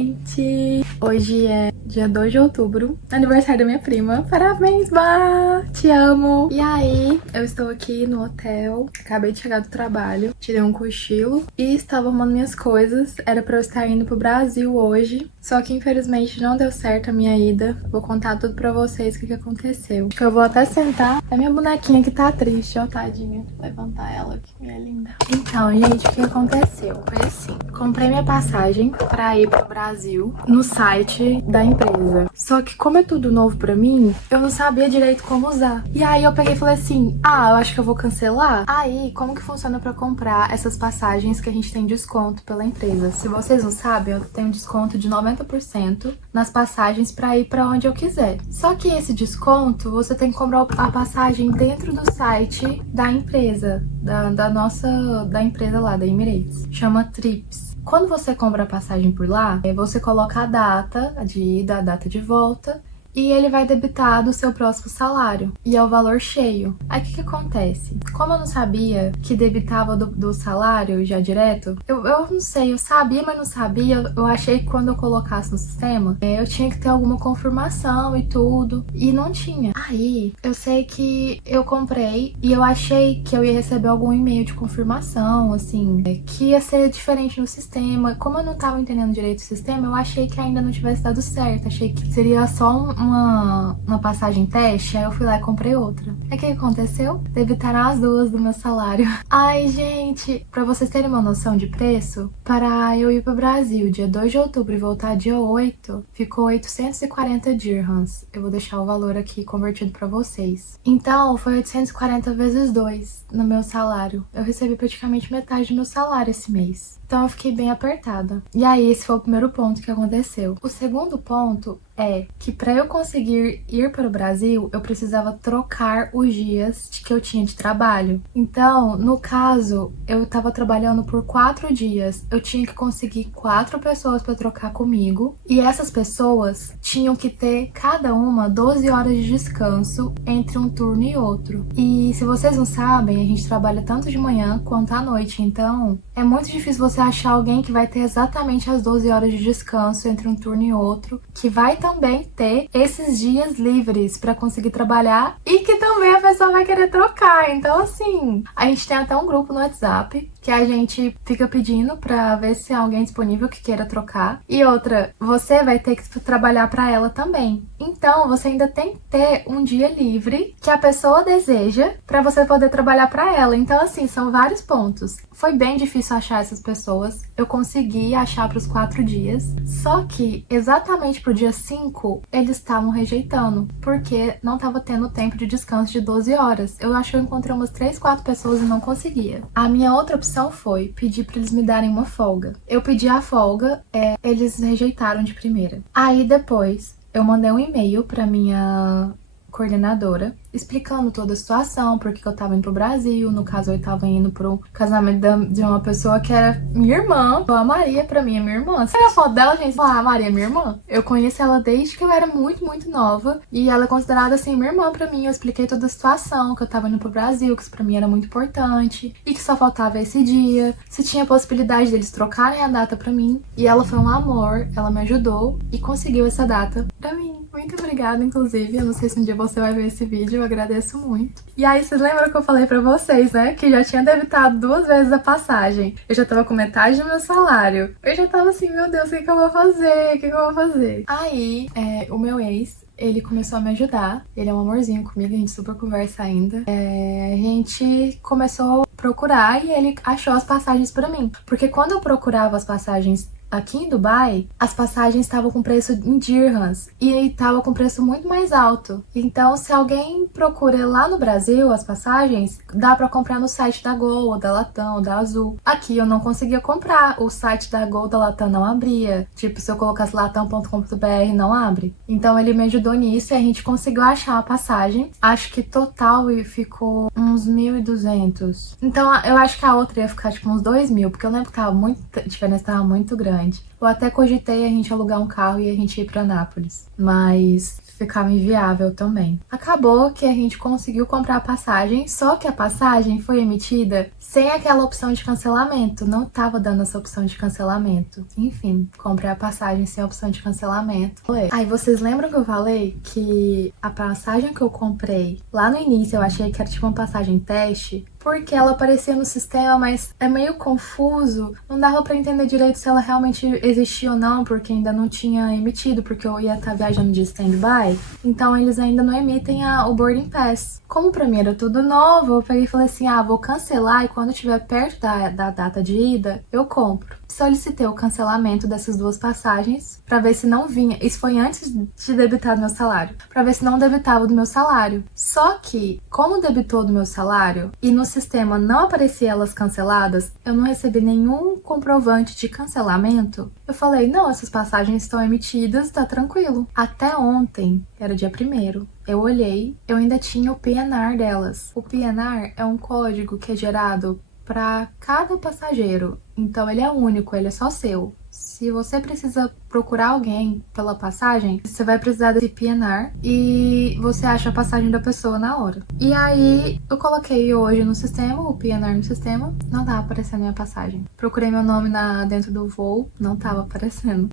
gente! Hoje é dia 2 de outubro, aniversário da minha prima. Parabéns, Bá! Te amo! E aí, eu estou aqui no hotel, acabei de chegar do trabalho, tirei um cochilo e estava arrumando minhas coisas. Era pra eu estar indo pro Brasil hoje, só que infelizmente não deu certo a minha ida. Vou contar tudo pra vocês o que aconteceu. Acho que eu vou até sentar. É minha bonequinha que tá triste, ó, tadinha. Vou levantar ela aqui, minha linda. Então, gente, o que aconteceu? Foi assim, comprei minha passagem pra ir pro Brasil no site da empresa. Só que como é tudo novo pra mim, eu não sabia direito como usar. E aí eu peguei e falei assim, eu acho que eu vou cancelar. Aí, como que funciona pra comprar essas passagens que a gente tem desconto pela empresa? Se vocês não sabem, eu tenho desconto de 90% nas passagens pra ir pra onde eu quiser. Só que esse desconto, você tem que comprar a passagem dentro do site da empresa, da empresa lá, da Emirates. Chama Trips. Quando você compra a passagem por lá, você coloca a data de ida, a data de volta, e ele vai debitar do seu próximo salário. E é o valor cheio. Aí o que acontece? Como eu não sabia que debitava do salário já direto, eu não sei, eu sabia, mas não sabia. Eu achei que quando eu colocasse no sistema, eu tinha que ter alguma confirmação e tudo. E não tinha. Aí, eu sei que eu comprei e eu achei que eu ia receber algum e-mail de confirmação, assim, que ia ser diferente no sistema. Como eu não tava entendendo direito o sistema, eu achei que ainda não tivesse dado certo. Achei que seria só uma passagem teste, aí eu fui lá e comprei outra. Aí o que aconteceu? Debitaram as duas do meu salário. Ai, gente, pra vocês terem uma noção de preço, para eu ir pro Brasil dia 2 de outubro e voltar dia 8, ficou 840 dirhams. Eu vou deixar o valor aqui convertido pra vocês. Então, foi 840 vezes 2 no meu salário. Eu recebi praticamente metade do meu salário esse mês. Então eu fiquei bem apertada. E aí, esse foi o primeiro ponto que aconteceu. O segundo ponto é que para eu conseguir ir para o Brasil, eu precisava trocar os dias que eu tinha de trabalho. Então, no caso, eu estava trabalhando por 4 dias. Eu tinha que conseguir 4 pessoas para trocar comigo. E essas pessoas tinham que ter, cada uma, 12 horas de descanso entre um turno e outro. E se vocês não sabem, a gente trabalha tanto de manhã quanto à noite. Então, é muito difícil você achar alguém que vai ter exatamente as 12 horas de descanso entre um turno e outro, que vai também ter esses dias livres para conseguir trabalhar e que também a pessoa vai querer trocar. Então, assim, a gente tem até um grupo no WhatsApp que a gente fica pedindo pra ver se há alguém disponível que queira trocar. E outra, você vai ter que trabalhar pra ela também. Então, você ainda tem que ter um dia livre que a pessoa deseja pra você poder trabalhar pra ela. Então, assim, são vários pontos. Foi bem difícil achar essas pessoas. Eu consegui achar pros 4 dias. Só que, exatamente pro dia 5, eles estavam rejeitando. Porque não tava tendo tempo de descanso de 12 horas. Eu acho que eu encontrei umas 3, 4 pessoas e não conseguia. A minha outra opção foi pedir pra eles me darem uma folga. Eu pedi a folga, eles rejeitaram de primeira. Aí depois eu mandei um e-mail pra minha coordenadora explicando toda a situação, porque eu tava indo pro Brasil, no caso eu tava indo pro casamento de uma pessoa que era minha irmã. A Maria pra mim é minha irmã. Você viu a foto dela, gente? A Maria é minha irmã. Eu conheço ela desde que eu era muito, muito nova e ela é considerada assim minha irmã pra mim. Eu expliquei toda a situação, que eu tava indo pro Brasil, que isso pra mim era muito importante e que só faltava esse dia, se tinha possibilidade deles trocarem a data pra mim. E ela foi um amor, ela me ajudou e conseguiu essa data pra mim. Muito obrigada, inclusive. Eu não sei se um dia você vai ver esse vídeo, eu agradeço muito. E aí, vocês lembram que eu falei pra vocês, né? Que já tinha debitado 2 vezes a passagem. Eu já tava com metade do meu salário. Eu já tava assim, meu Deus, o que que eu vou fazer? O que que eu vou fazer? Aí, o meu ex, ele começou a me ajudar. Ele é um amorzinho comigo, a gente super conversa ainda. A gente começou a procurar e ele achou as passagens pra mim. Porque quando eu procurava as passagens aqui em Dubai, as passagens estavam com preço em dirhams e estava com preço muito mais alto. Então, se alguém procura lá no Brasil as passagens, dá pra comprar no site da Gol, ou da Latam, ou da Azul. Aqui eu não conseguia comprar, o site da Gol, da Latam não abria. Tipo, se eu colocasse latam.com.br, não abre. Então, ele me ajudou nisso e a gente conseguiu achar a passagem. Acho que total ficou uns uns 1.200. Então eu acho que a outra ia ficar tipo uns 2.000, porque eu lembro que tava muito, a diferença tava muito grande. Eu até cogitei a gente alugar um carro e a gente ir pra Nápoles, mas ficava inviável também. Acabou que a gente conseguiu comprar a passagem, só que a passagem foi emitida sem aquela opção de cancelamento. Não tava dando essa opção de cancelamento. Enfim, comprei a passagem sem a opção de cancelamento. Aí vocês lembram que eu falei que a passagem que eu comprei lá no início eu achei que era tipo uma passagem teste? Porque ela aparecia no sistema, mas é meio confuso. Não dava pra entender direito se ela realmente existia ou não, porque ainda não tinha emitido, porque eu ia estar viajando de stand-by. Então eles ainda não emitem o boarding pass. Como pra mim era tudo novo, eu peguei e falei assim, vou cancelar e quando estiver perto da data de ida, eu compro. Solicitei o cancelamento dessas duas passagens pra ver se não vinha. Isso foi antes de debitar do meu salário. Pra ver se não debitava do meu salário. Só que, como debitou do meu salário e no sistema não aparecia elas canceladas, eu não recebi nenhum comprovante de cancelamento. Eu falei, não, essas passagens estão emitidas, tá tranquilo. Até ontem, que era dia 1º, eu olhei, eu ainda tinha o PNR delas. O PNR é um código que é gerado para cada passageiro. Então ele é único, ele é só seu. Se você precisa procurar alguém pela passagem, você vai precisar desse PNR e você acha a passagem da pessoa na hora. E aí eu coloquei hoje no sistema, o PNR no sistema, não tava aparecendo minha passagem. Procurei meu nome dentro do voo, não tava aparecendo.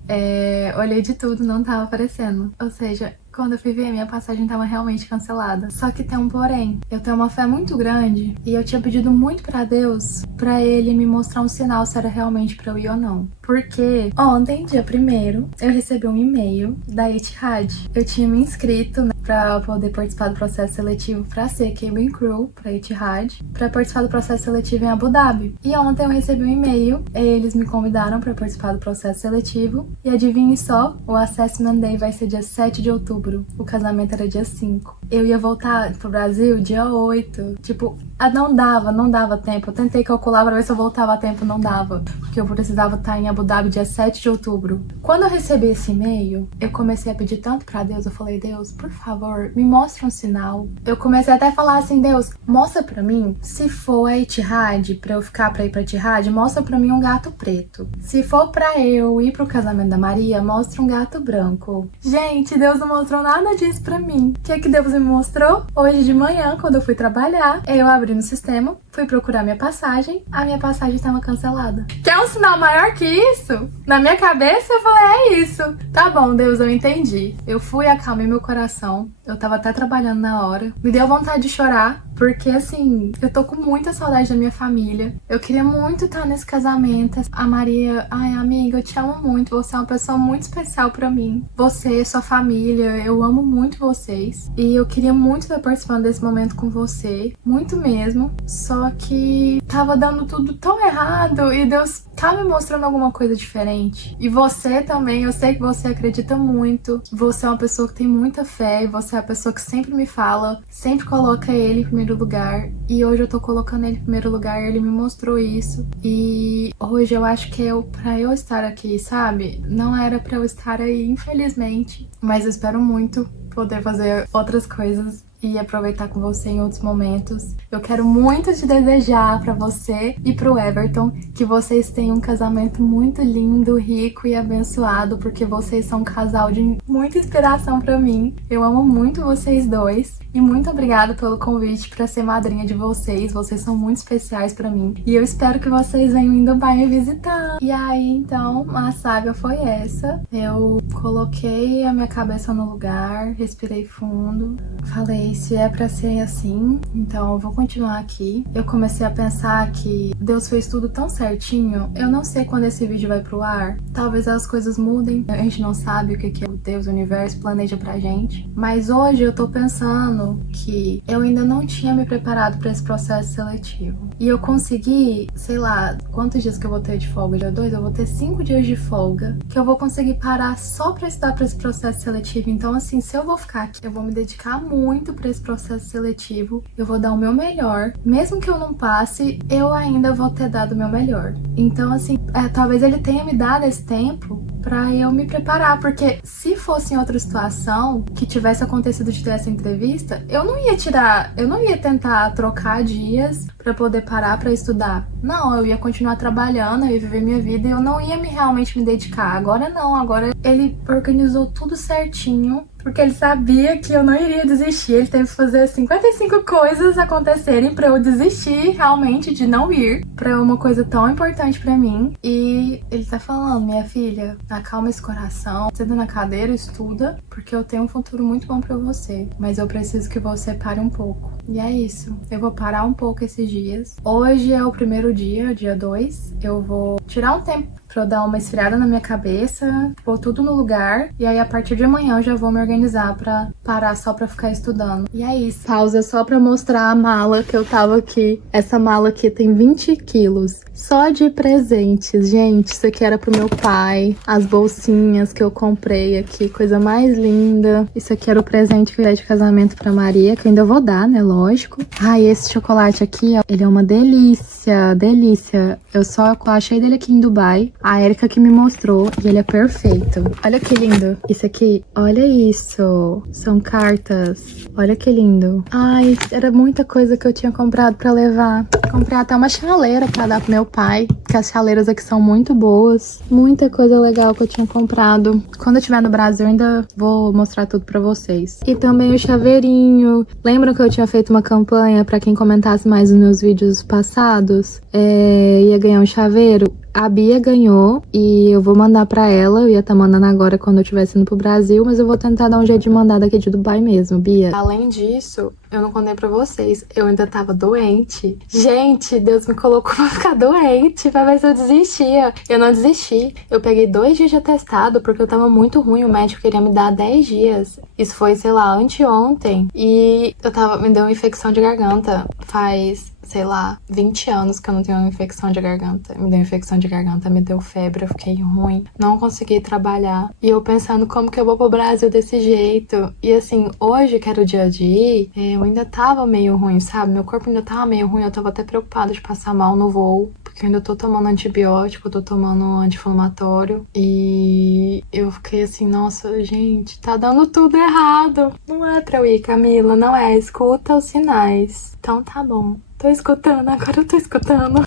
Olhei de tudo, não tava aparecendo. Ou seja, quando eu fui ver, minha passagem estava realmente cancelada. Só que tem um porém. Eu tenho uma fé muito grande e eu tinha pedido muito pra Deus pra ele me mostrar um sinal se era realmente pra eu ir ou não. Porque ontem, dia 1º, eu recebi um e-mail da Etihad. Eu tinha me inscrito, né, pra poder participar do processo seletivo pra ser cabin crew pra Etihad, pra participar do processo seletivo em Abu Dhabi. E ontem eu recebi um e-mail, eles me convidaram pra participar do processo seletivo e adivinhe só, o Assessment Day vai ser dia 7 de outubro. O casamento era dia 5. Eu ia voltar pro Brasil dia 8. Tipo, não dava tempo. Eu tentei calcular pra ver se eu voltava a tempo, não dava. Porque eu precisava estar em Abu Dhabi dia 7 de outubro. Quando eu recebi esse e-mail, eu comecei a pedir tanto pra Deus. Eu falei, Deus, por favor, me mostra um sinal. Eu comecei até a falar assim, Deus, mostra pra mim, se for a Etihad, pra eu ficar pra ir pra Etihad, mostra pra mim um gato preto. Se for pra eu ir pro casamento da Maria, mostra um gato branco. Gente, Deus não mostrou nada disso pra mim. O que é que Deus me mostrou? Hoje de manhã, quando eu fui trabalhar, eu abri no sistema, fui procurar minha passagem, a minha passagem estava cancelada. Quer um sinal maior que isso? Na minha cabeça eu falei, é isso. Tá bom, Deus, eu entendi. Eu fui, acalmei meu coração, eu tava até trabalhando na hora. Me deu vontade de chorar, porque assim, eu tô com muita saudade da minha família. Eu queria muito estar nesse casamento. A Maria, ai amiga, eu te amo muito, você é uma pessoa muito especial pra mim. Você, sua família, eu amo muito vocês. E eu queria muito estar participando desse momento com você, muito mesmo. Só que tava dando tudo tão errado e Deus tá me mostrando alguma coisa diferente. E você também, eu sei que você acredita muito. Você é uma pessoa que tem muita fé e você é a pessoa que sempre me fala, sempre coloca ele em primeiro lugar. E hoje eu tô colocando ele em primeiro lugar, ele me mostrou isso. E hoje eu acho que pra eu estar aqui, sabe? Não era pra eu estar aí, infelizmente. Mas eu espero muito poder fazer outras coisas e aproveitar com você em outros momentos. Eu quero muito te desejar pra você e pro Everton que vocês tenham um casamento muito lindo, rico e abençoado, porque vocês são um casal de muita inspiração pra mim. Eu amo muito vocês dois e muito obrigada pelo convite pra ser madrinha de vocês. Vocês são muito especiais pra mim e eu espero que vocês venham em Dubai me visitar. E aí, então, a saga foi essa. Eu coloquei a minha cabeça no lugar, respirei fundo, falei, se é pra ser assim, então eu vou continuar aqui. Eu comecei a pensar que Deus fez tudo tão certinho. Eu não sei quando esse vídeo vai pro ar. Talvez as coisas mudem. A gente não sabe o que o Deus, o universo planeja pra gente. Mas hoje eu tô pensando que eu ainda não tinha me preparado pra esse processo seletivo. E eu consegui, sei lá, quantos dias que eu vou ter de folga? Dia 2? Eu vou ter 5 dias de folga. Que eu vou conseguir parar só pra estudar pra esse processo seletivo. Então, assim, se eu vou ficar aqui, eu vou me dedicar muito pra esse processo seletivo, eu vou dar o meu melhor. Mesmo que eu não passe, eu ainda vou ter dado o meu melhor. Então, assim, talvez ele tenha me dado esse tempo pra eu me preparar, porque se fosse em outra situação que tivesse acontecido de ter essa entrevista, eu não ia tentar trocar dias pra poder parar pra estudar. Não, eu ia continuar trabalhando, eu ia viver minha vida e eu não ia realmente me dedicar. Agora não, agora ele organizou tudo certinho, porque ele sabia que eu não iria desistir. Ele teve que fazer 55 coisas acontecerem pra eu desistir realmente de não ir pra uma coisa tão importante pra mim. E ele tá falando, minha filha, acalma esse coração, senta na cadeira, estuda, porque eu tenho um futuro muito bom pra você. Mas eu preciso que você pare um pouco. E é isso, eu vou parar um pouco esses dias. Hoje é o primeiro dia 2. Eu vou tirar um tempo pra eu dar uma esfriada na minha cabeça, pôr tudo no lugar. E aí, a partir de amanhã, eu já vou me organizar pra parar só pra ficar estudando. E é isso. Pausa só pra mostrar a mala que eu tava aqui. Essa mala aqui tem 20 quilos. Só de presentes, gente. Isso aqui era pro meu pai. As bolsinhas que eu comprei aqui, coisa mais linda. Isso aqui era o presente que eu dei de casamento pra Maria, que eu ainda vou dar, né? Lógico. Ah, e esse chocolate aqui, ó, ele é uma delícia, delícia. Eu só achei dele aqui em Dubai. A Erika que me mostrou e ele é perfeito. Olha que lindo. Isso aqui, olha isso. São cartas. Olha que lindo. Ai, era muita coisa que eu tinha comprado pra levar. Comprei até uma chaleira pra dar pro meu pai, que as chaleiras aqui são muito boas. Muita coisa legal que eu tinha comprado. Quando eu estiver no Brasil, eu ainda vou mostrar tudo pra vocês. E também o chaveirinho. Lembram que eu tinha feito uma campanha pra quem comentasse mais nos meus vídeos passados? Ia ganhar um chaveiro? A Bia ganhou e eu vou mandar pra ela. Eu ia estar mandando agora quando eu estivesse indo pro Brasil, mas eu vou tentar dar um jeito de mandar daqui de Dubai mesmo, Bia. Além disso, eu não contei pra vocês, eu ainda tava doente. Gente, Deus me colocou pra ficar doente, pra ver se eu desistia. Eu não desisti. Eu peguei 2 dias de atestado porque eu tava muito ruim, o médico queria me dar 10 dias. Isso foi, sei lá, anteontem. E me deu uma infecção de garganta. Faz, sei lá, 20 anos que eu não tenho uma infecção de garganta. Me deu infecção de garganta, me deu febre, eu fiquei ruim. Não consegui trabalhar. E eu pensando como que eu vou pro Brasil desse jeito. E assim, hoje que era o dia de ir, eu ainda tava meio ruim, sabe? Meu corpo ainda tava meio ruim, eu tava até preocupada de passar mal no voo. Porque eu ainda tô tomando antibiótico, tô tomando anti-inflamatório. E eu fiquei assim, nossa, gente, tá dando tudo errado. Não é pra eu ir, Camila, não é. Escuta os sinais. Então tá bom. Tô escutando, agora eu tô escutando.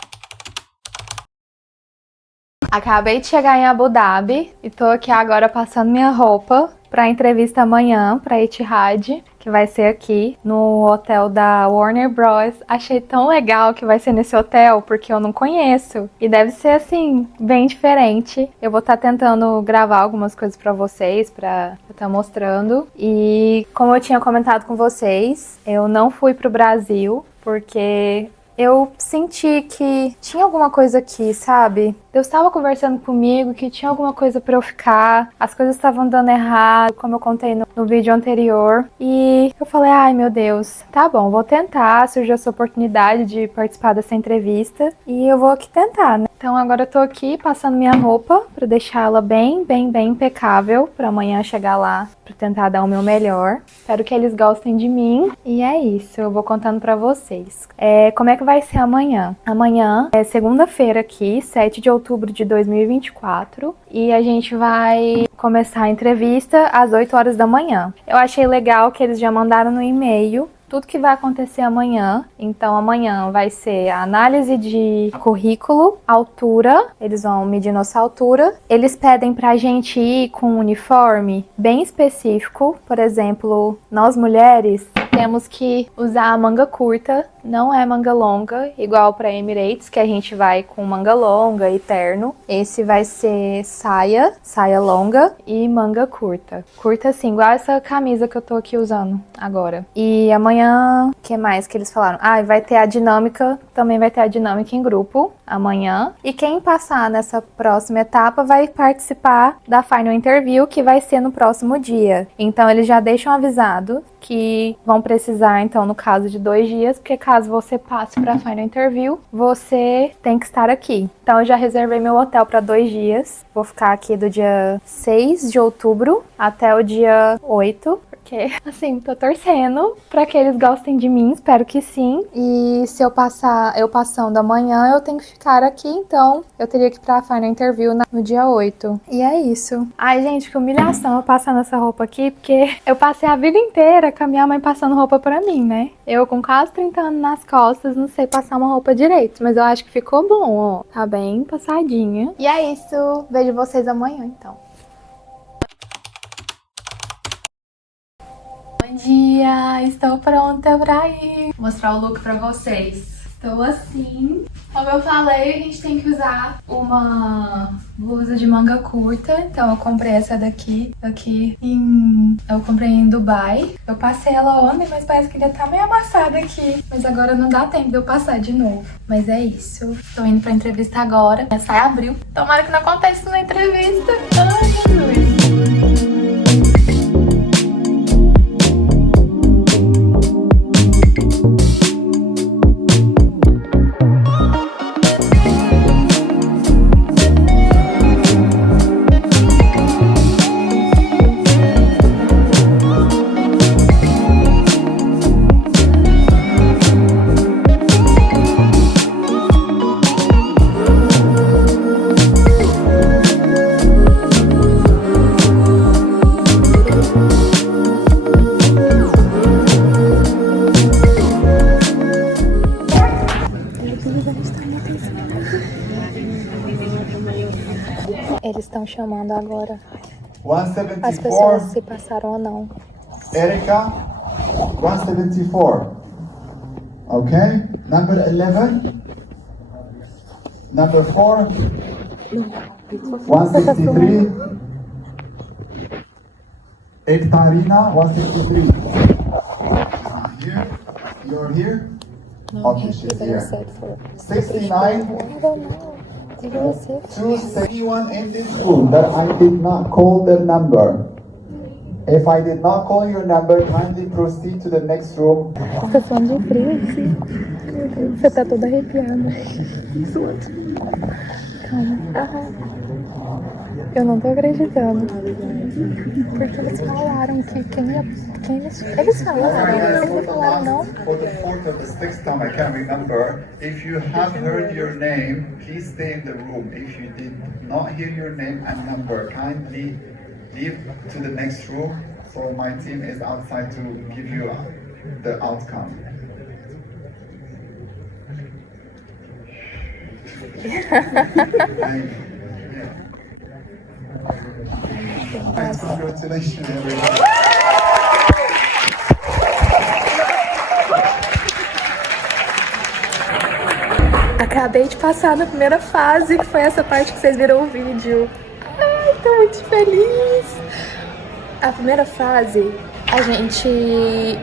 Acabei de chegar em Abu Dhabi e tô aqui agora passando minha roupa pra entrevista amanhã pra Etihad, que vai ser aqui no hotel da Warner Bros. Achei tão legal que vai ser nesse hotel, porque eu não conheço. E deve ser, assim, bem diferente. Eu vou estar tentando gravar algumas coisas pra vocês, pra estar mostrando. E como eu tinha comentado com vocês, eu não fui pro Brasil, porque eu senti que tinha alguma coisa aqui, sabe? Deus estava conversando comigo que tinha alguma coisa pra eu ficar, as coisas estavam dando errado, como eu contei no vídeo anterior. E eu falei, ai meu Deus, tá bom, vou tentar, surgiu essa oportunidade de participar dessa entrevista e eu vou aqui tentar, né? Então agora eu tô aqui passando minha roupa pra deixar ela bem impecável, pra amanhã chegar lá pra tentar dar o meu melhor. Espero que eles gostem de mim. E é isso, eu vou contando pra vocês. Como é que vai ser amanhã? Amanhã é segunda-feira aqui, 7 de outubro de 2024, e a gente vai começar a entrevista às 8 horas da manhã. Eu achei legal que eles já mandaram no e-mail tudo que vai acontecer amanhã. Então amanhã vai ser a análise de currículo, altura, eles vão medir nossa altura. Eles pedem pra gente ir com um uniforme bem específico. Por exemplo, nós mulheres temos que usar a manga curta, não é manga longa, igual para Emirates, que a gente vai com manga longa e terno. Esse vai ser saia longa e manga curta. Curta assim, igual essa camisa que eu tô aqui usando agora. E amanhã, o que mais que eles falaram? Vai ter a dinâmica, também vai ter a dinâmica em grupo amanhã. E quem passar nessa próxima etapa vai participar da Final Interview, que vai ser no próximo dia. Então eles já deixam avisado que vão precisar, então, no caso de 2 dias, porque caso você passe para a Final Interview, você tem que estar aqui. Então eu já reservei meu hotel para 2 dias. Vou ficar aqui do dia 6 de outubro até o dia 8, porque porque, assim, tô torcendo pra que eles gostem de mim, espero que sim. E se eu passando amanhã, eu tenho que ficar aqui, então eu teria que ir pra Final Interview no dia 8. E é isso. Ai, gente, que humilhação eu passando essa roupa aqui, porque eu passei a vida inteira com a minha mãe passando roupa pra mim, né? Eu com quase 30 anos nas costas, não sei passar uma roupa direito, mas eu acho que ficou bom, ó. Tá bem passadinha. E é isso. Vejo vocês amanhã, então. Bom dia, estou pronta pra ir. Vou mostrar o look pra vocês. Estou assim. Como eu falei, a gente tem que usar uma blusa de manga curta. Então eu comprei essa daqui, eu comprei em Dubai. Eu passei ela ontem, mas parece que ainda tá meio amassada aqui. Mas agora não dá tempo de eu passar de novo. Mas é isso. Tô indo pra entrevista agora. Sai abril. Tomara que não aconteça isso na entrevista. Ai, Jesus. Eles estão chamando agora as pessoas se passaram ou não. Erica, 174. Okay, number 11. Number 4. 163. Ektarina, 163. Here, you're here. Okay, she's here. 69. 271 in this room that I did not call the number. If I did not call your number, kindly proceed to the next room. Tá suando de frio aqui. Você tá toda arrepiada. Calma. Eu não tô acreditando. Porque eles falaram que eles falaram não. For the fourth or the sixth time, I can't remember. If you have heard your name, please stay in the room. If you did not hear your name and number, kindly leave to the next room. So my team is outside to give you the outcome. Congratulations, everyone. Acabei de passar na primeira fase, que foi essa parte que vocês viram o vídeo. Ai, tô muito feliz! A primeira fase, a gente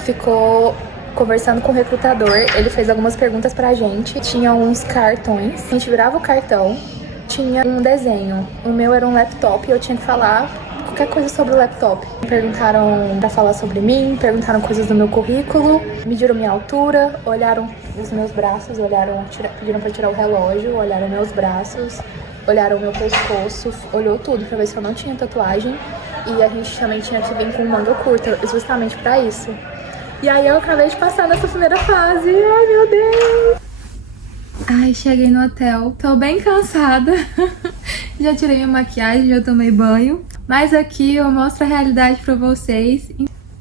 ficou conversando com o recrutador. Ele fez algumas perguntas pra gente. Tinha uns cartões. A gente virava o cartão, tinha um desenho. O meu era um laptop e eu tinha que falar qualquer coisa sobre o laptop. Perguntaram pra falar sobre mim, perguntaram coisas do meu currículo, mediram minha altura, olharam os meus braços, pediram pra tirar o relógio, olharam meus braços, olharam o meu pescoço, olhou tudo pra ver se eu não tinha tatuagem. E a gente também tinha que vir com manga curta, justamente pra isso. E aí eu acabei de passar nessa primeira fase. Ai, meu Deus! Ai, cheguei no hotel. Tô bem cansada. Já tirei a maquiagem, já tomei banho. Mas aqui eu mostro a realidade pra vocês.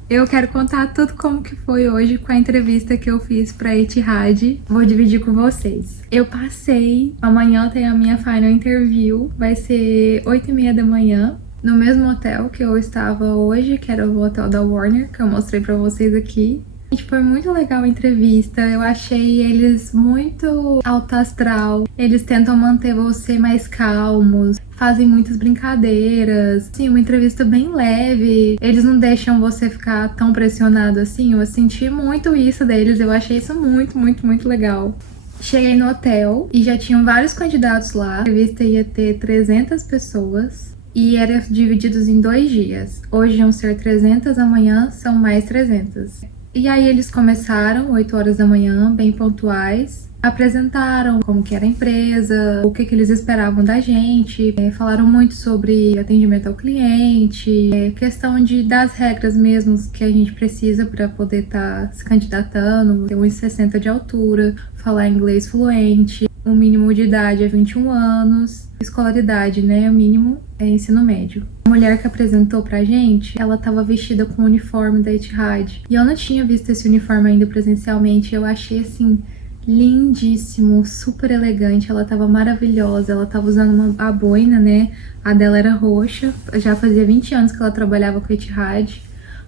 Eu quero contar tudo como que foi hoje com a entrevista que eu fiz pra Etihad. Vou dividir com vocês. Eu passei. Amanhã tem a minha final interview. Vai ser 8h30 da manhã. No mesmo hotel que eu estava hoje, que era o hotel da Warner, que eu mostrei pra vocês aqui. Gente, foi muito legal a entrevista, eu achei eles muito alto astral. Eles tentam manter você mais calmos, fazem muitas brincadeiras. Sim, uma entrevista bem leve, eles não deixam você ficar tão pressionado assim. Eu senti muito isso deles, eu achei isso muito, muito, muito legal. Cheguei no hotel e já tinham vários candidatos lá. A entrevista ia ter 300 pessoas. E era divididos em 2 dias. Hoje iam ser 300, amanhã são mais 300. E aí eles começaram 8 horas da manhã, bem pontuais. Apresentaram como que era a empresa, o que eles esperavam da gente, falaram muito sobre atendimento ao cliente, questão das regras mesmo que a gente precisa para poder estar se candidatando, ter 1,60 de altura, falar inglês fluente, o mínimo de idade é 21 anos, escolaridade, né, o mínimo é ensino médio. A mulher que apresentou pra gente, ela tava vestida com o uniforme da Etihad, e eu não tinha visto esse uniforme ainda presencialmente, eu achei assim lindíssimo, super elegante, ela tava maravilhosa, ela tava usando a boina, né, a dela era roxa, já fazia 20 anos que ela trabalhava com a Etihad,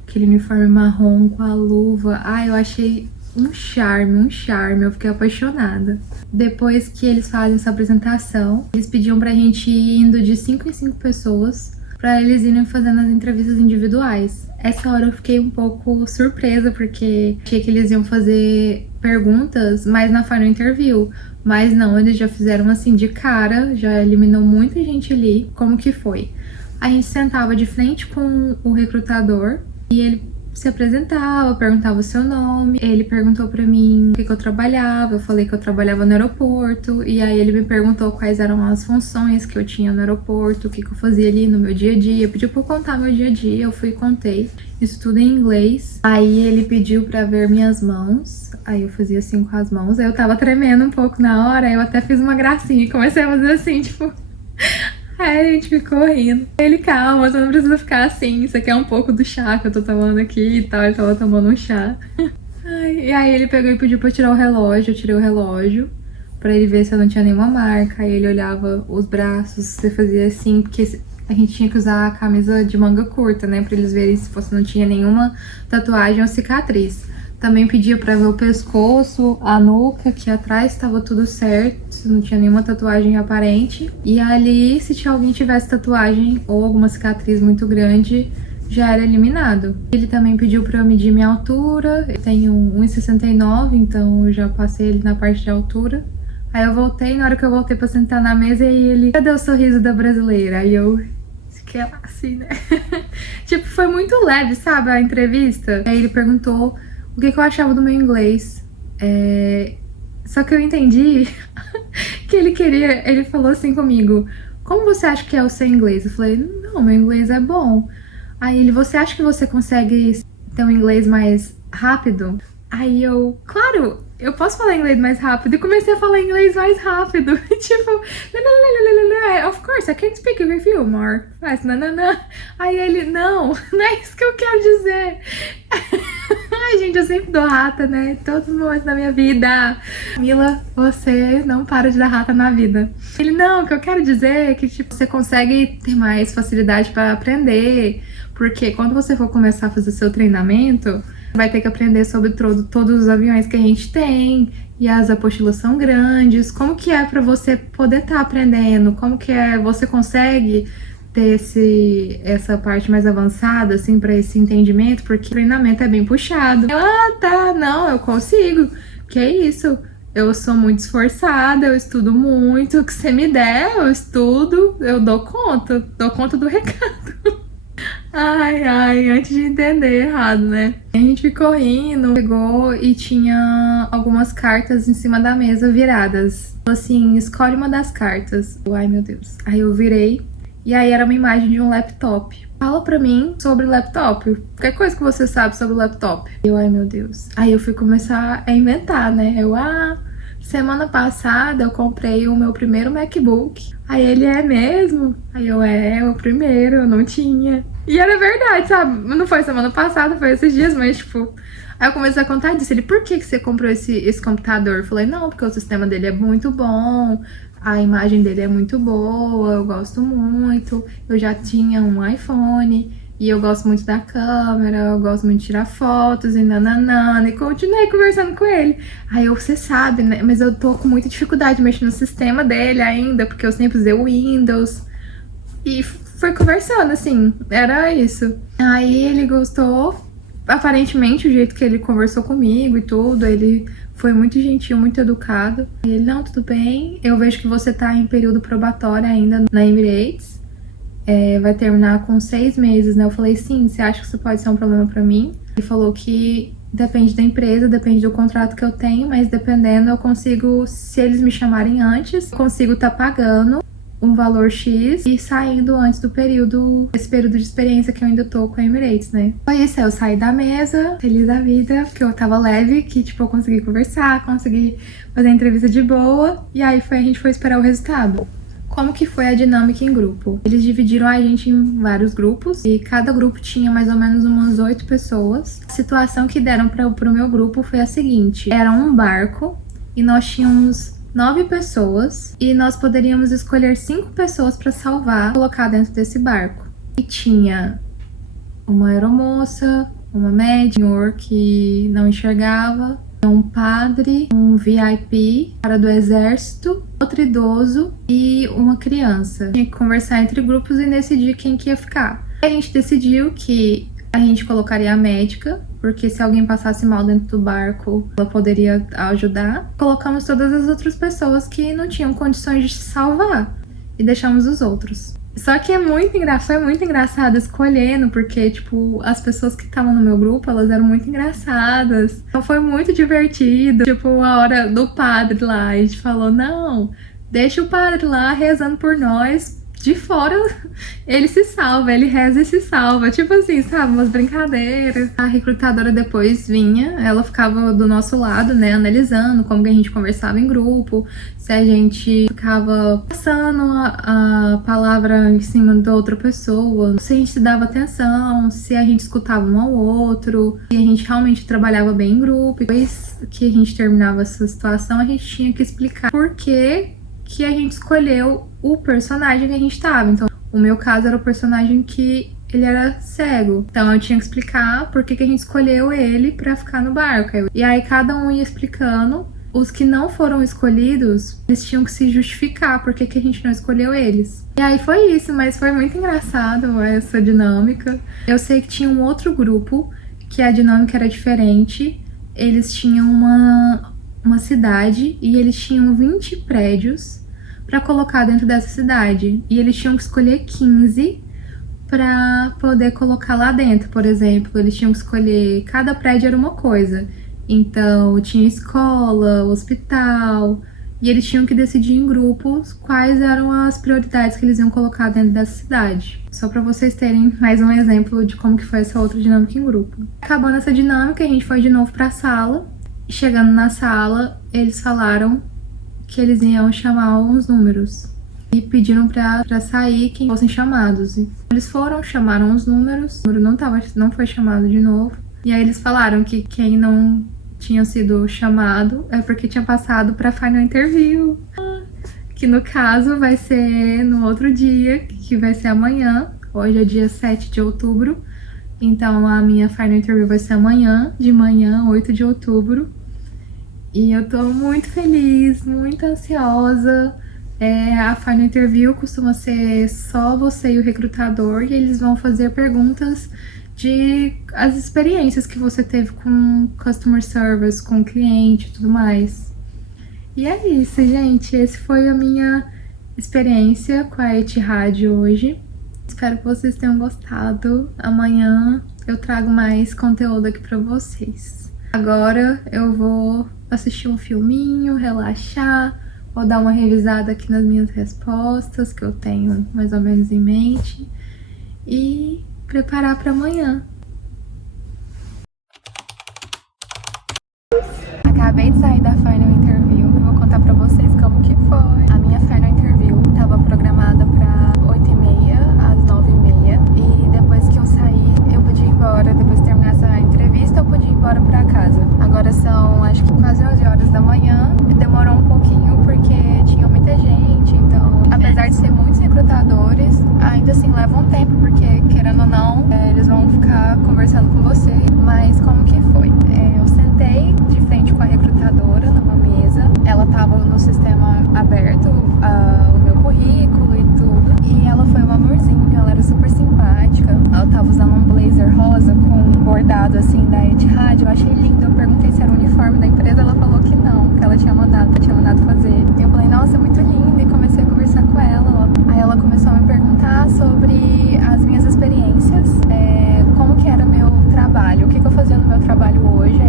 aquele uniforme marrom com a luva, eu achei um charme, eu fiquei apaixonada. Depois que eles fazem essa apresentação, eles pediam pra gente ir indo de 5 em 5 pessoas, pra eles irem fazendo as entrevistas individuais. Essa hora eu fiquei um pouco surpresa, porque achei que eles iam fazer perguntas mais na final interview. Mas não, eles já fizeram assim de cara, já eliminou muita gente ali. Como que foi? A gente sentava de frente com o recrutador e ele se apresentava, perguntava o seu nome. Ele perguntou pra mim o que eu trabalhava, eu falei que eu trabalhava no aeroporto, e aí ele me perguntou quais eram as funções que eu tinha no aeroporto, o que eu fazia ali no meu dia a dia, pediu pra eu contar meu dia a dia, eu fui e contei, isso tudo em inglês. Aí ele pediu pra ver minhas mãos, aí eu fazia assim com as mãos, aí eu tava tremendo um pouco na hora, aí eu até fiz uma gracinha e comecei a fazer assim, tipo... Aí a gente ficou rindo. Ele, calma, você não precisa ficar assim. Isso aqui é um pouco do chá que eu tô tomando aqui e tal. Ele tava tomando um chá. E aí ele pegou e pediu pra eu tirar o relógio. Eu tirei o relógio pra ele ver se eu não tinha nenhuma marca. Aí ele olhava os braços, você fazia assim, porque a gente tinha que usar a camisa de manga curta, né? Pra eles verem se você não tinha nenhuma tatuagem ou cicatriz. Também pedia pra ver o pescoço, a nuca, que atrás estava tudo certo, não tinha nenhuma tatuagem aparente. E ali, se alguém tivesse tatuagem ou alguma cicatriz muito grande, já era eliminado. Ele também pediu pra eu medir minha altura. Eu tenho 1,69, então eu já passei ele na parte de altura. Aí eu voltei, na hora que eu voltei pra sentar na mesa, e ele, cadê o sorriso da brasileira? Aí eu fiquei assim, né? Tipo, foi muito leve, sabe, a entrevista. Aí ele perguntou o que eu achava do meu inglês. Só que eu entendi que ele falou assim comigo, como você acha que é o seu inglês? Eu falei, não, meu inglês é bom. Aí ele, você acha que você consegue ter um inglês mais rápido? Aí eu, claro, eu posso falar inglês mais rápido. E comecei a falar inglês mais rápido. Tipo, of course, I can speak with you more. Aí ele, não é isso que eu quero dizer. Ai, gente, eu sempre dou rata, né? Todos os momentos da minha vida. Mila, você não para de dar rata na vida. Ele, não, o que eu quero dizer é que, tipo, você consegue ter mais facilidade pra aprender. Porque quando você for começar a fazer seu treinamento, vai ter que aprender sobre todos os aviões que a gente tem. E as apostilas são grandes. Como que é pra você poder estar aprendendo? Como que é, você consegue ter essa parte mais avançada, assim, pra esse entendimento, porque o treinamento é bem puxado. Eu, tá, não, eu consigo. Que é isso? Eu sou muito esforçada, eu estudo muito. O que você me der, eu estudo, eu dou conta do recado. Ai, antes de entender errado, né? A gente ficou rindo, pegou e tinha algumas cartas em cima da mesa viradas. Assim, escolhe uma das cartas. Ai, meu Deus. Aí eu virei. E aí era uma imagem de um laptop. Fala pra mim sobre laptop. Qualquer coisa que você sabe sobre laptop. Eu, ai meu Deus. Aí eu fui começar a inventar, né? Eu, semana passada eu comprei o meu primeiro MacBook. Aí ele, é mesmo? Aí eu, o primeiro, eu não tinha. E era verdade, sabe? Não foi semana passada, foi esses dias, mas tipo... Aí eu comecei a contar disso. Ele, por que você comprou esse computador? Eu falei, não, porque o sistema dele é muito bom. A imagem dele é muito boa, eu gosto muito. Eu já tinha um iPhone e eu gosto muito da câmera, eu gosto muito de tirar fotos e nananana. E continuei conversando com ele. Aí você sabe, né? Mas eu tô com muita dificuldade de mexer no sistema dele ainda, porque eu sempre usei o Windows. E foi conversando, assim, era isso. Aí ele gostou, aparentemente, o jeito que ele conversou comigo e tudo, ele... Foi muito gentil, muito educado. Ele, não, tudo bem. Eu vejo que você tá em período probatório ainda na Emirates. Vai terminar com 6 meses, né? Eu falei, sim, você acha que isso pode ser um problema pra mim? Ele falou que Depende da empresa, depende do contrato que eu tenho, mas dependendo eu consigo, se eles me chamarem antes, consigo estar pagando um valor X e saindo antes do período, esse período de experiência que eu ainda tô com a Emirates, né? Foi isso, eu saí da mesa, feliz da vida, porque eu tava leve, que tipo, eu consegui conversar, consegui fazer a entrevista de boa, e aí a gente foi esperar o resultado. Como que foi a dinâmica em grupo? Eles dividiram a gente em vários grupos e cada grupo tinha mais ou menos umas 8 pessoas. A situação que deram pro meu grupo foi a seguinte: era um barco e nós tínhamos 9 pessoas e nós poderíamos escolher 5 pessoas para salvar, colocar dentro desse barco. E tinha uma aeromoça, uma médica, um senhor que não enxergava, um padre, um VIP, cara do exército, outro idoso e uma criança. Tinha que conversar entre grupos e decidir quem que ia ficar. A gente decidiu que a gente colocaria a médica, porque se alguém passasse mal dentro do barco, ela poderia ajudar. Colocamos todas as outras pessoas que não tinham condições de se salvar e deixamos os outros. Só que foi muito engraçado escolhendo, porque, tipo, as pessoas que estavam no meu grupo, elas eram muito engraçadas. Então foi muito divertido. Tipo, a hora do padre lá, a gente falou, não, deixa o padre lá rezando por nós. De fora, ele se salva, ele reza e se salva. Tipo assim, sabe? Umas brincadeiras. A recrutadora depois vinha, ela ficava do nosso lado, né? Analisando como que a gente conversava em grupo, se a gente ficava passando a palavra em cima da outra pessoa, se a gente dava atenção, se a gente escutava um ao outro, se a gente realmente trabalhava bem em grupo. Depois que a gente terminava essa situação, a gente tinha que explicar por que a gente escolheu o personagem que a gente tava. Então, o meu caso era o personagem que ele era cego. Então, eu tinha que explicar por que a gente escolheu ele pra ficar no barco. E aí, cada um ia explicando. Os que não foram escolhidos, eles tinham que se justificar por que a gente não escolheu eles. E aí foi isso, mas foi muito engraçado essa dinâmica. Eu sei que tinha um outro grupo que a dinâmica era diferente. Eles tinham uma cidade e eles tinham 20 prédios para colocar dentro dessa cidade. E eles tinham que escolher 15 para poder colocar lá dentro. Por exemplo, eles tinham que escolher... Cada prédio era uma coisa. Então, tinha escola, hospital... E eles tinham que decidir em grupos quais eram as prioridades que eles iam colocar dentro dessa cidade. Só para vocês terem mais um exemplo de como que foi essa outra dinâmica em grupo. Acabando essa dinâmica, a gente foi de novo para a sala. Chegando na sala, eles falaram que eles iam chamar uns números e pediram pra sair quem fossem chamados. E eles foram, chamaram os números, o número não foi chamado de novo. E aí eles falaram que quem não tinha sido chamado é porque tinha passado pra final interview. Que no caso vai ser no outro dia, que vai ser amanhã. Hoje é dia 7 de outubro. Então a minha final interview vai ser amanhã, de manhã, 8 de outubro. E eu tô muito feliz, muito ansiosa. A final interview costuma ser só você e o recrutador, e eles vão fazer perguntas de as experiências que você teve com customer service, com o cliente e tudo mais. E é isso, gente. Essa foi a minha experiência com a Etihad hoje. Espero que vocês tenham gostado. Amanhã eu trago mais conteúdo aqui pra vocês. Agora eu vou assistir um filminho, relaxar, vou dar uma revisada aqui nas minhas respostas, que eu tenho mais ou menos em mente, e preparar para amanhã. Acabei de sair da final interview e vou contar pra vocês como que foi. A minha final interview estava programada para 8h30 às 9h30, e depois que eu saí, eu podia ir embora. Depois de terminar essa entrevista, eu podia ir embora pra casa. Agora são, acho que quase 11 horas da manhã. Demorou um pouquinho porque tinha muita gente, então, apesar de ser muitos recrutadores, ainda assim leva um tempo, porque, querendo ou não, eles vão ficar conversando com você. Mas como que foi? Eu sentei de frente com a recrutadora numa mesa. Ela tava no sistema aberto, o meu currículo e tudo. E ela foi um amorzinho, ela era super simpática. Ela tava usando um blazer rosa com um bordado assim da Etihad. Eu achei lindo. Eu perguntei se era o uniforme da empresa, ela falou que não, que ela tinha mandado fazer. E eu falei, nossa, muito lindo. E comecei a conversar com ela. Aí ela começou a me perguntar sobre as minhas experiências, como que era meu trabalho, o que eu fazia no meu trabalho hoje.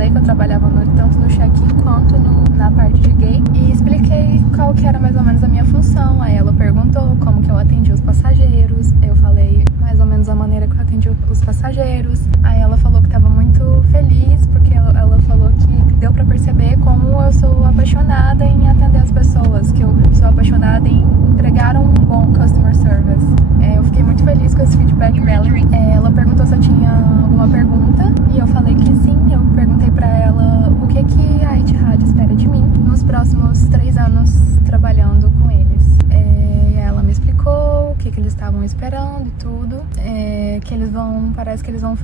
falei que eu trabalhava tanto no check-in quanto na parte de gate. E expliquei qual que era mais ou menos a minha função. Aí ela perguntou como que eu atendia os passageiros. Eu falei mais ou menos a maneira que eu atendia os passageiros. Aí ela falou que estava muito feliz, porque ela falou que deu pra perceber como eu sou apaixonada em atender as pessoas, que eu sou apaixonada em entregar um bom customer service. Eu fiquei muito feliz com esse feedback dela. Ela perguntou se eu tinha alguma pergunta e eu falei que sim. Eu perguntei pra ela o que a Etihad espera de mim nos próximos 3 anos trabalhando com eles. E ela me explicou o que eles estavam esperando e tudo. Parece que eles vão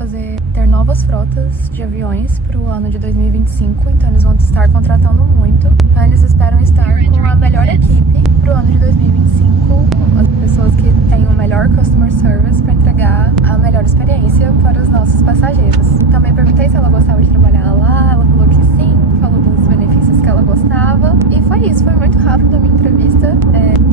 ter novas frotas de aviões pro ano de 2025, então eles vão estar contratando muito. Então eles esperam estar com a melhor equipe pro ano de 2025, as pessoas que têm o melhor customer service para entregar a melhor experiência para os nossos passageiros. Também perguntei se ela gostava de trabalhar lá, ela falou que sim, falou dos benefícios que ela gostava. E foi isso, foi muito rápido a minha entrevista.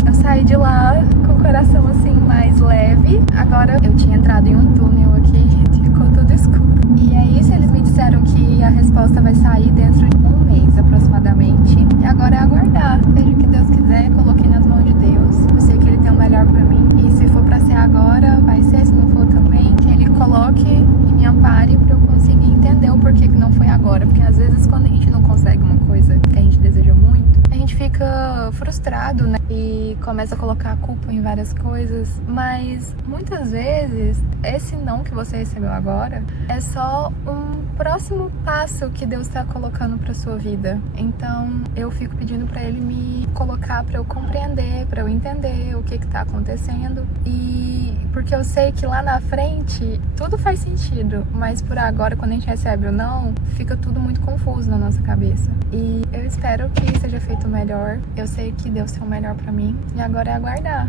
Eu saí de lá com o coração assim mais leve. Agora eu tinha entrado em um túnel aqui e ficou tudo escuro. E é isso, eles me disseram que a resposta vai sair dentro de 1 mês aproximadamente. E agora é aguardar. Seja o que Deus quiser, coloquei nas mãos de Deus. Eu sei que Ele tem o melhor pra mim. E se for pra ser agora, vai ser. Se não for também, que Ele coloque e me ampare pra eu conseguir entender o porquê que não foi agora. Porque às vezes quando a gente não consegue uma coisa que a gente deseja muito, a gente fica frustrado, né? E começa a colocar a culpa em várias coisas. Mas muitas vezes, esse não que você recebeu agora é só um próximo passo que Deus está colocando pra sua vida. Então eu fico pedindo pra Ele me colocar pra eu compreender, pra eu entender o que tá acontecendo. E porque eu sei que lá na frente tudo faz sentido, mas por agora, quando a gente recebe o não, fica tudo muito confuso na nossa cabeça. E eu espero que seja feito o melhor. Eu sei que Deus tem o melhor pra mim e agora é aguardar.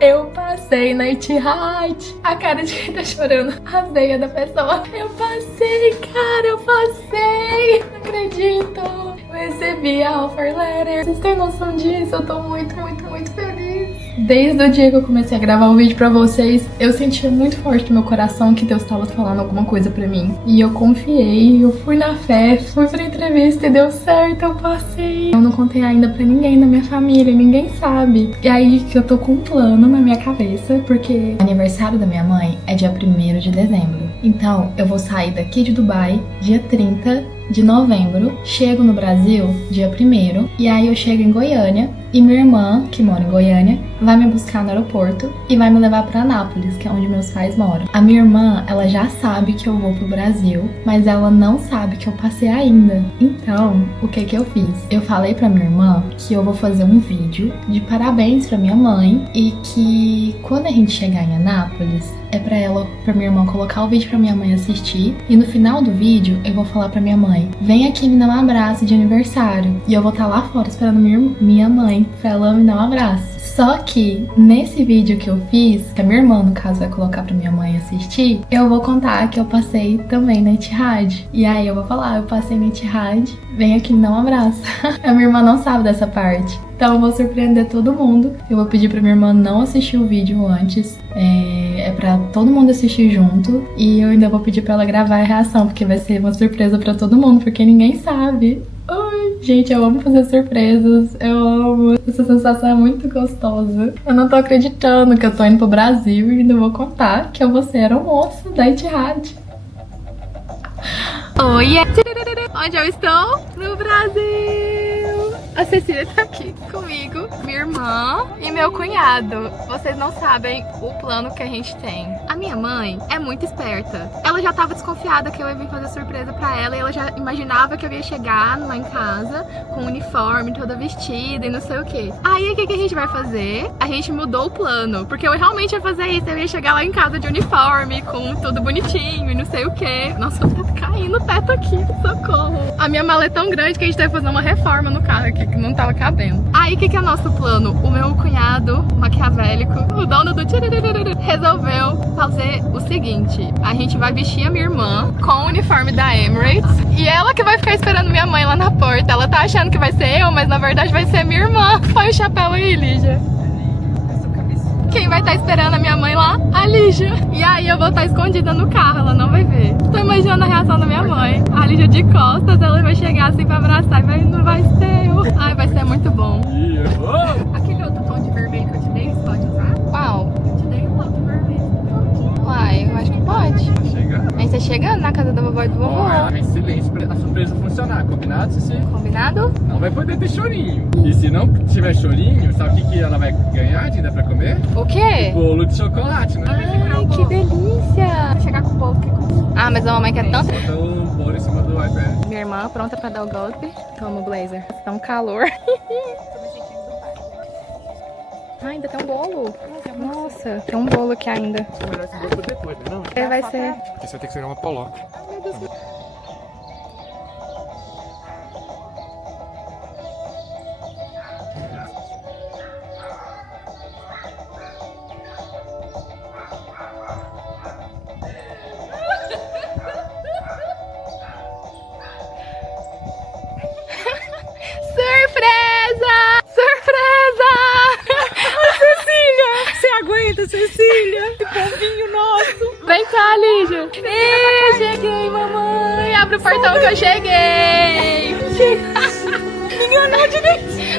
Eu passei na Etihad. A cara de quem tá chorando, a veia da pessoa. Eu passei, cara, eu passei. Não acredito. Eu recebi a offer letter. Vocês têm noção disso? Eu tô muito, muito, muito feliz. Desde o dia que eu comecei a gravar o vídeo pra vocês, eu sentia muito forte no meu coração que Deus tava falando alguma coisa pra mim. E eu confiei, eu fui na fé, fui pra entrevista e deu certo, eu passei. Eu não contei ainda pra ninguém da minha família, ninguém sabe. E aí que eu tô com um plano na minha cabeça, porque o aniversário da minha mãe é dia 1º de dezembro. Então eu vou sair daqui de Dubai dia 30 de novembro, chego no Brasil dia 1º, e aí eu chego em Goiânia, e minha irmã, que mora em Goiânia, vai me buscar no aeroporto e vai me levar pra Anápolis, que é onde meus pais moram. A minha irmã, ela já sabe que eu vou pro Brasil, mas ela não sabe que eu passei ainda. Então, o que eu fiz? Eu falei pra minha irmã que eu vou fazer um vídeo de parabéns pra minha mãe e que quando a gente chegar em Anápolis, é pra minha irmã colocar o vídeo pra minha mãe assistir, e no final do vídeo eu vou falar pra minha mãe: vem aqui me dar um abraço de aniversário. E eu vou estar lá fora esperando minha mãe pra ela me dar um abraço. Só que nesse vídeo que eu fiz, que a minha irmã no caso vai colocar pra minha mãe assistir, eu vou contar que eu passei também na Etihad. E aí eu vou falar: eu passei na Etihad, vem aqui me dar um abraço. A minha irmã não sabe dessa parte. Então eu vou surpreender todo mundo. Eu vou pedir pra minha irmã não assistir o vídeo antes. É pra todo mundo assistir junto. E eu ainda vou pedir pra ela gravar a reação, porque vai ser uma surpresa pra todo mundo, porque ninguém sabe. Ai, gente, eu amo fazer surpresas. Eu amo. Essa sensação é muito gostosa. Eu não tô acreditando que eu tô indo pro Brasil e ainda vou contar que eu vou ser a moça da Etihad. Oi! Onde eu estou? No Brasil! A Cecília tá aqui comigo, minha irmã e meu cunhado. Vocês não sabem o plano que a gente tem. A minha mãe é muito esperta. Ela já tava desconfiada que eu ia vir fazer surpresa pra ela e ela já imaginava que eu ia chegar lá em casa com o uniforme, toda vestida e não sei o que. Aí o que a gente vai fazer? A gente mudou o plano, porque eu realmente ia fazer isso. Eu ia chegar lá em casa de uniforme, com tudo bonitinho e não sei o que. Nossa, tá caindo o teto aqui, socorro. A minha mala é tão grande que a gente teve que fazer uma reforma no carro aqui, que não tava cabendo. Aí o que é o nosso plano? O meu cunhado maquiavélico, o dono do resolveu fazer o seguinte: a gente vai vestir a minha irmã com o uniforme da Emirates e ela que vai ficar esperando minha mãe lá na porta. Ela tá achando que vai ser eu, mas na verdade vai ser minha irmã. Põe o chapéu aí, Lígia. quem vai estar esperando a minha mãe lá? A Lígia. E aí eu vou estar escondida no carro, ela não vai ver. Tô imaginando a reação da minha mãe. A Lígia de costas, ela vai chegar assim pra abraçar e não vai ser eu. Ai, vai ser muito bom. Aquele outro tom de vermelho que eu te dei, você pode usar? Qual? Eu te dei um outro vermelho. Uai, eu acho que pode. Tá chegando. A gente tá chegando na casa da vovó e do vovô. Ó, em silêncio pra a surpresa funcionar, combinado, Cici? Combinado? Não vai poder ter chorinho. E se não tiver chorinho, sabe o que ela vai ganhar de ainda pra comer? O quê? Bolo de chocolate, né? Ai, que delícia. Vou chegar com o bolo que com... Ah, mas a mamãe quer tanto. Bota o bolo em cima do iPad. Minha irmã pronta pra dar o golpe. Toma o blazer. Tá um calor. Ai, ainda tem um bolo. Nossa, tem um bolo aqui ainda. Melhor esse bolo depois, né? Não? Vai ser... Porque você vai ter que pegar uma poloca. Surpresa! Surpresa! Cecília! Você aguenta, Cecília? Que povinho nosso! Vem cá, Lígia! Ei, cheguei, mamãe! Abre o portão que eu cheguei! Me enganou direito!